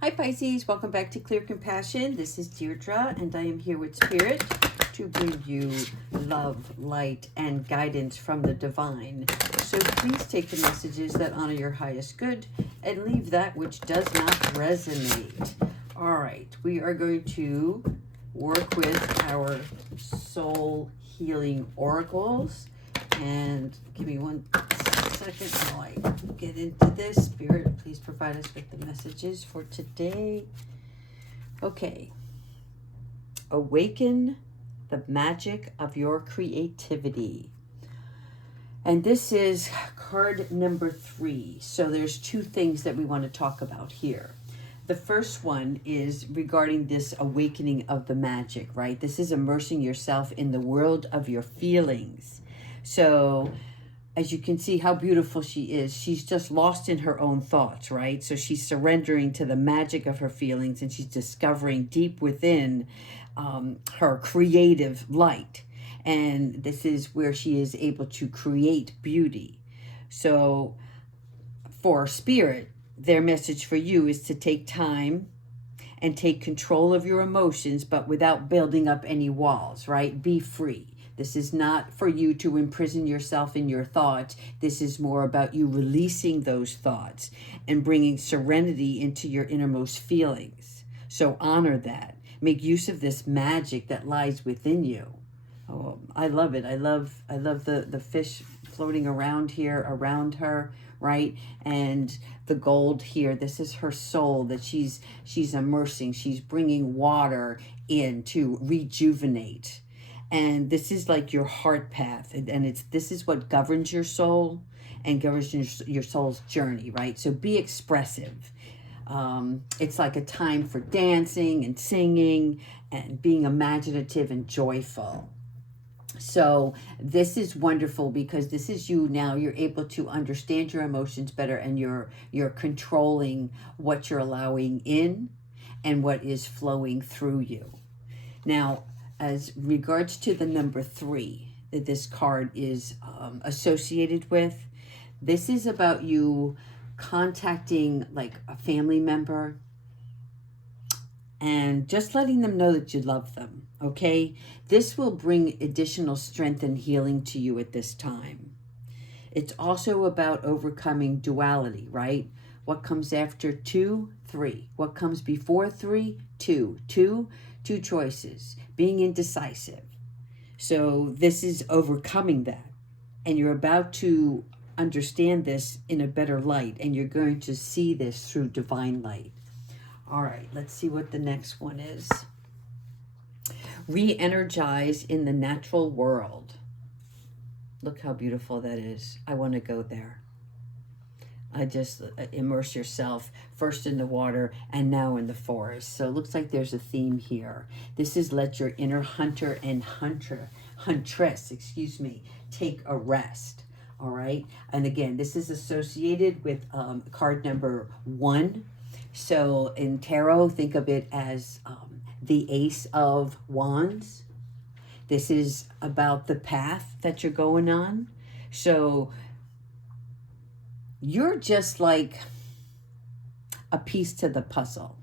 Hi Pisces, welcome back to Clear Compassion. This is Deirdre and I am here with Spirit to bring you love, light, and guidance from the divine. So please take the messages that honor your highest good and leave that which does not resonate. All right, we are going to work with our soul healing oracles. And give me one second while I get into this. Spirit, please provide us with the messages for today. Okay. Awaken the magic of your creativity. And this is card number 3. So there's two things that we want to talk about here. The first one is regarding this awakening of the magic, right? This is immersing yourself in the world of your feelings. So as you can see how beautiful she is, she's just lost in her own thoughts, right? So she's surrendering to the magic of her feelings and she's discovering deep within her creative light. And this is where she is able to create beauty. So for Spirit, their message for you is to take time and take control of your emotions, but without building up any walls, right? Be free. This is not for you to imprison yourself in your thoughts. This is more about you releasing those thoughts and bringing serenity into your innermost feelings. So honor that. Make use of this magic that lies within you. Oh, I love it. I love the fish floating around here, around her, right? And the gold here, this is her soul that she's immersing. She's bringing water in to rejuvenate. And this is like your heart path. And this is what governs your soul and governs your soul's journey, right? So be expressive. It's like a time for dancing and singing and being imaginative and joyful. So this is wonderful because this is you now. You're able to understand your emotions better and you're controlling what you're allowing in and what is flowing through you. Now, as regards to the number 3 that this card is associated with, this is about you contacting like a family member and just letting them know that you love them, okay? This will bring additional strength and healing to you at this time. It's also about overcoming duality, right? What comes after 2? 3. What comes before 3? 2. Two choices. Being indecisive. So this is overcoming that. And you're about to understand this in a better light. And you're going to see this through divine light. All right, let's see what the next one is. Re-energize in the natural world. Look how beautiful that is. I want to go there. I just immerse yourself first in the water and now in the forest. So it looks like there's a theme here. This is let your inner hunter and huntress, take a rest. All right. And again, this is associated with card number 1. So in tarot, think of it as the Ace of Wands. This is about the path that you're going on. So you're just like a piece to the puzzle,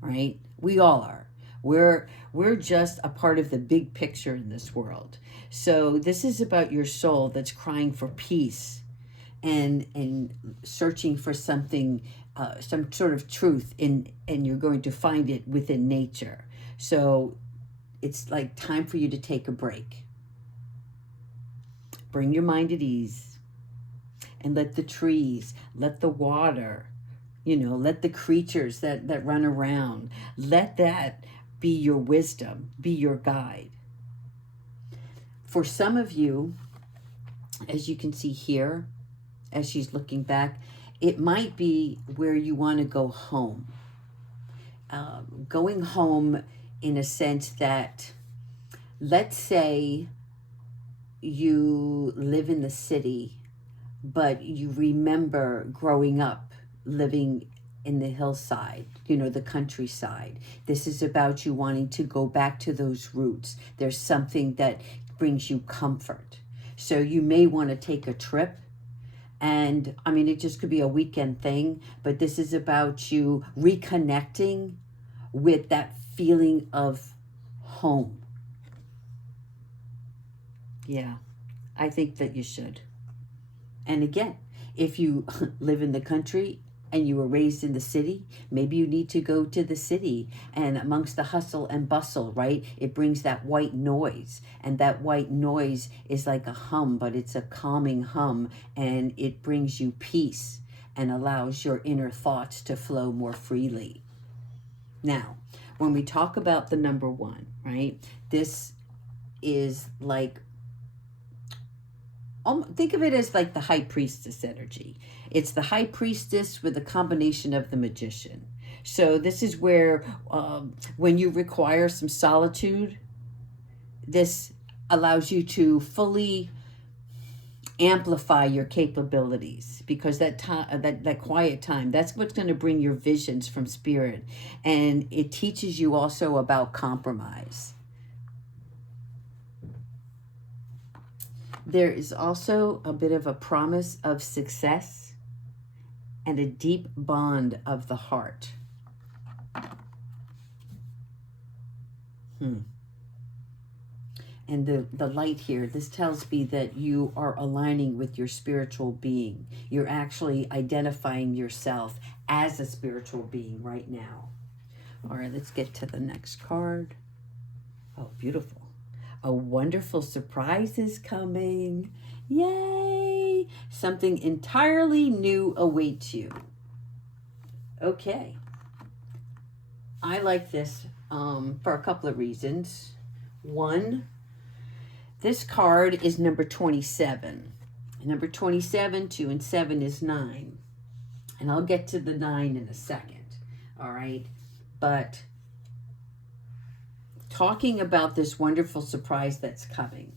right? We all are. We're just a part of the big picture in this world. So this is about your soul that's crying for peace and searching for something, some sort of truth and you're going to find it within nature. So it's like time for you to take a break. Bring your mind at ease and let the trees, let the water, let the creatures that run around, let that be your wisdom, be your guide. For some of you, as you can see here, as she's looking back, it might be where you want to go home. Going home in a sense that, let's say you live in the city, but you remember growing up living in the hillside, the countryside. This is about you wanting to go back to those roots. There's something that brings you comfort. So you may want to take a trip And I mean, it just could be a weekend thing, but this is about you reconnecting with that feeling of home. Yeah, I think that you should. And again, if you live in the country and you were raised in the city, maybe you need to go to the city, and amongst the hustle and bustle, right? It brings that white noise, and that white noise is like a hum, but it's a calming hum, and it brings you peace and allows your inner thoughts to flow more freely. Now, when we talk about the number one, right? This is like, think of it as like the high priestess energy. It's the high priestess with a combination of the magician. So this is where when you require some solitude, this allows you to fully amplify your capabilities, because that time, that quiet time, that's what's going to bring your visions from spirit. And it teaches you also about compromise. There is also a bit of a promise of success and a deep bond of the heart. And the light here, this tells me that you are aligning with your spiritual being. You're actually identifying yourself as a spiritual being right now. All right, let's get to the next card. Oh, beautiful. A wonderful surprise is coming. Yay! Something entirely new awaits you. Okay. I like this for a couple of reasons. One, this card is number 27. Number 27, 2 and 7 is 9. And I'll get to the 9 in a second. All right. But talking about this wonderful surprise that's coming.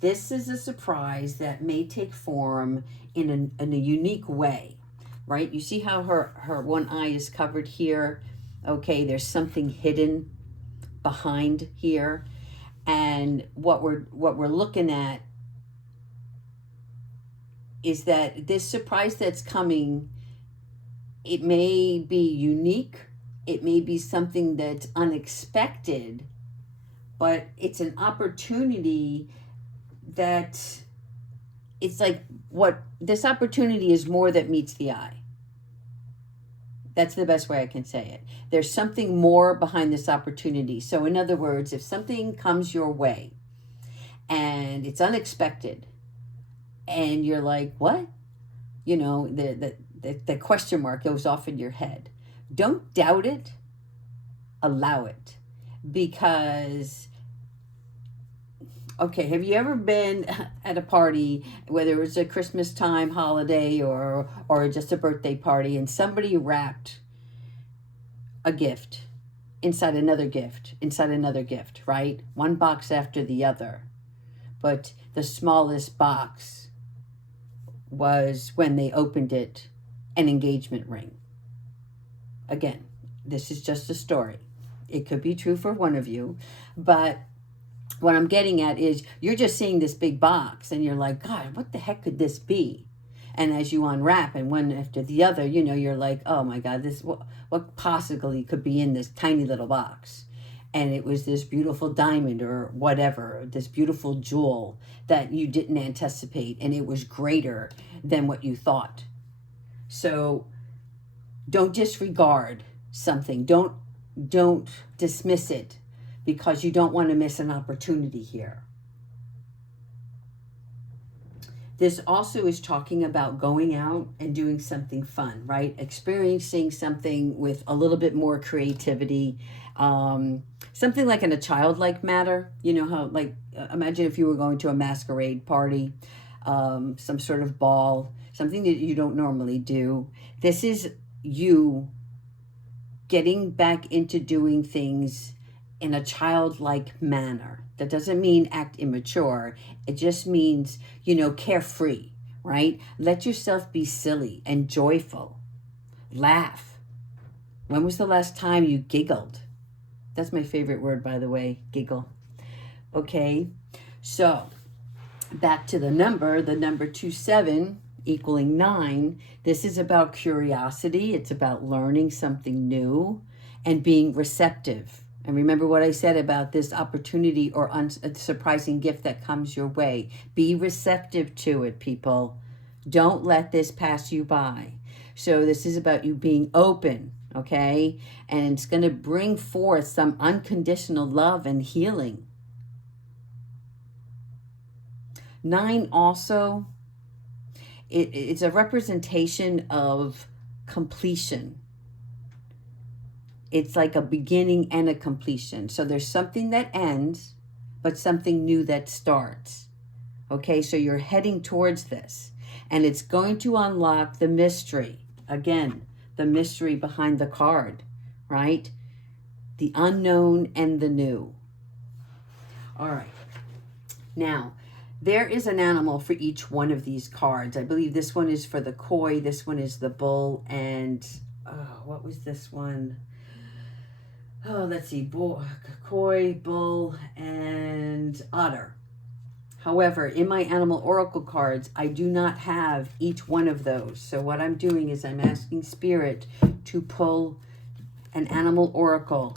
This is a surprise that may take form in a unique way, right? You see how her one eye is covered here? Okay, there's something hidden behind here. And what we're looking at is that this surprise that's coming, it may be unique, it may be something that's unexpected, but it's an opportunity that it's like what this opportunity is more that meets the eye. That's the best way I can say it. There's something more behind this opportunity. So in other words, if something comes your way and it's unexpected and you're like, what? You know, the question mark goes off in your head. Don't doubt it. Allow it. Because, okay, have you ever been at a party, whether it was a Christmas time holiday or just a birthday party, and somebody wrapped a gift inside another gift, inside another gift, right? One box after the other. But the smallest box was, when they opened it, an engagement ring. Again, this is just a story. It could be true for one of you, but what I'm getting at is you're just seeing this big box and you're like, God, what the heck could this be? And as you unwrap and one after the other, you know, you're like, oh my God, this what possibly could be in this tiny little box? And it was this beautiful diamond or whatever, this beautiful jewel that you didn't anticipate, and it was greater than what you thought. So don't disregard something. Don't dismiss it because you don't want to miss an opportunity here. This also is talking about going out and doing something fun, right? Experiencing something with a little bit more creativity, something like in a childlike manner. You know how, like, imagine if you were going to a masquerade party, some sort of ball, something that you don't normally do. This is you getting back into doing things in a childlike manner. That doesn't mean act immature. It just means, you know, carefree, right? Let yourself be silly and joyful. Laugh. When was the last time you giggled? That's my favorite word, by the way, giggle. Okay, so back to the number 27 equaling 9. This is about curiosity. It's about learning something new and being receptive. And remember what I said about this opportunity or a surprising gift that comes your way. Be receptive to it, people. Don't let this pass you by. So this is about you being open, okay? And it's going to bring forth some unconditional love and healing. 9 also, it's a representation of completion. It's like a beginning and a completion. So there's something that ends, but something new that starts. Okay, so you're heading towards this. And it's going to unlock the mystery. Again, the mystery behind the card, right? The unknown and the new. All right. Now, there is an animal for each one of these cards. I believe this one is for the koi, this one is the bull, and what was this one? Oh, let's see, koi, bull, and otter. However, in my animal oracle cards, I do not have each one of those. So what I'm doing is I'm asking Spirit to pull an animal oracle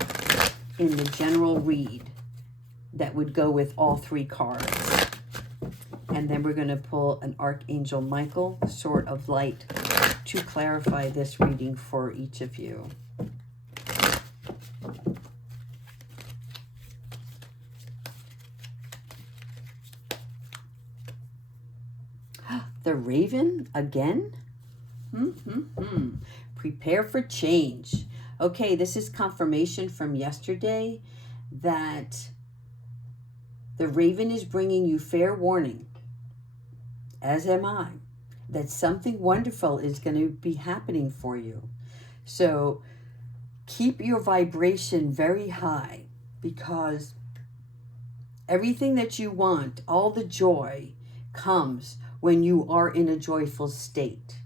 in the general read that would go with all 3 cards. And then we're going to pull an Archangel Michael, Sword of Light, to clarify this reading for each of you. The Raven again? Prepare for change. Okay, this is confirmation from yesterday that the Raven is bringing you fair warning, as am I, that something wonderful is going to be happening for you. So keep your vibration very high, because everything that you want, all the joy, comes when you are in a joyful state.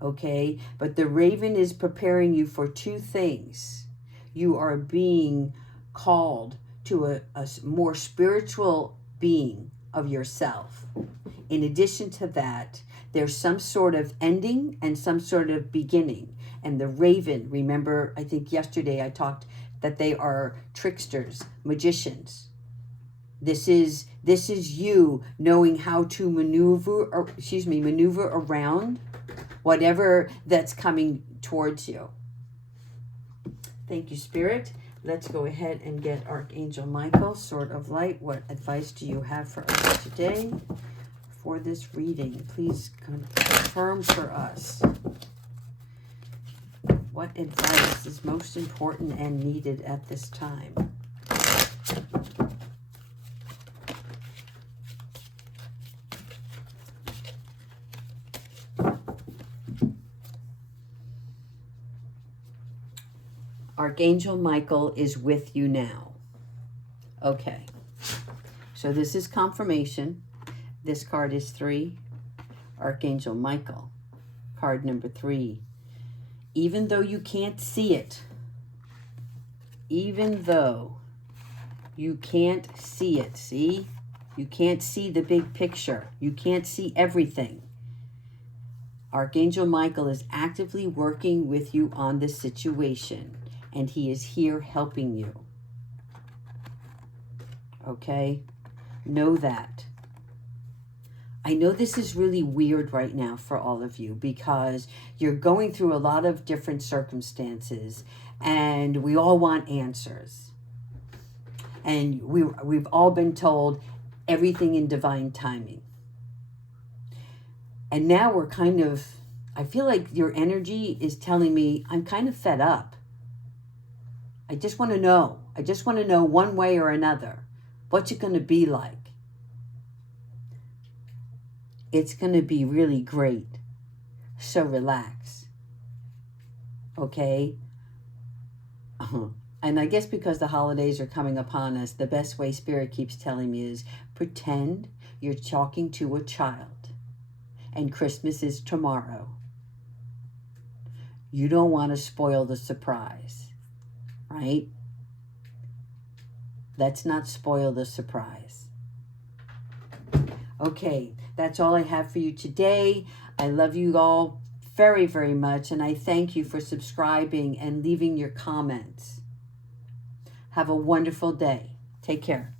Okay? But the Raven is preparing you for 2 things. You are being called to a more spiritual being of yourself. In addition to that, there's some sort of ending and some sort of beginning. And the Raven, remember, I think yesterday I talked that they are tricksters, magicians. This is you knowing how to maneuver around whatever that's coming towards you. Thank you, Spirit. Let's go ahead and get Archangel Michael, Sword of Light. What advice do you have for us today for this reading? Please confirm for us what advice is most important and needed at this time. Archangel Michael is with you now. Okay. So this is confirmation. This card is 3. Archangel Michael. Card number 3. Even though you can't see it, even though you can't see it, see? You can't see the big picture. You can't see everything. Archangel Michael is actively working with you on this situation. And he is here helping you. Okay? Know that. I know this is really weird right now for all of you because you're going through a lot of different circumstances and we all want answers. And we've all been told everything in divine timing. And now we're I feel like your energy is telling me I'm kind of fed up. I just want to know. I just want to know one way or another. What's it going to be like? It's going to be really great. So relax. Okay? And I guess because the holidays are coming upon us, the best way Spirit keeps telling me is pretend you're talking to a child and Christmas is tomorrow. You don't want to spoil the surprise. Right? Let's not spoil the surprise. Okay, that's all I have for you today. I love you all very, very much, and I thank you for subscribing and leaving your comments. Have a wonderful day. Take care.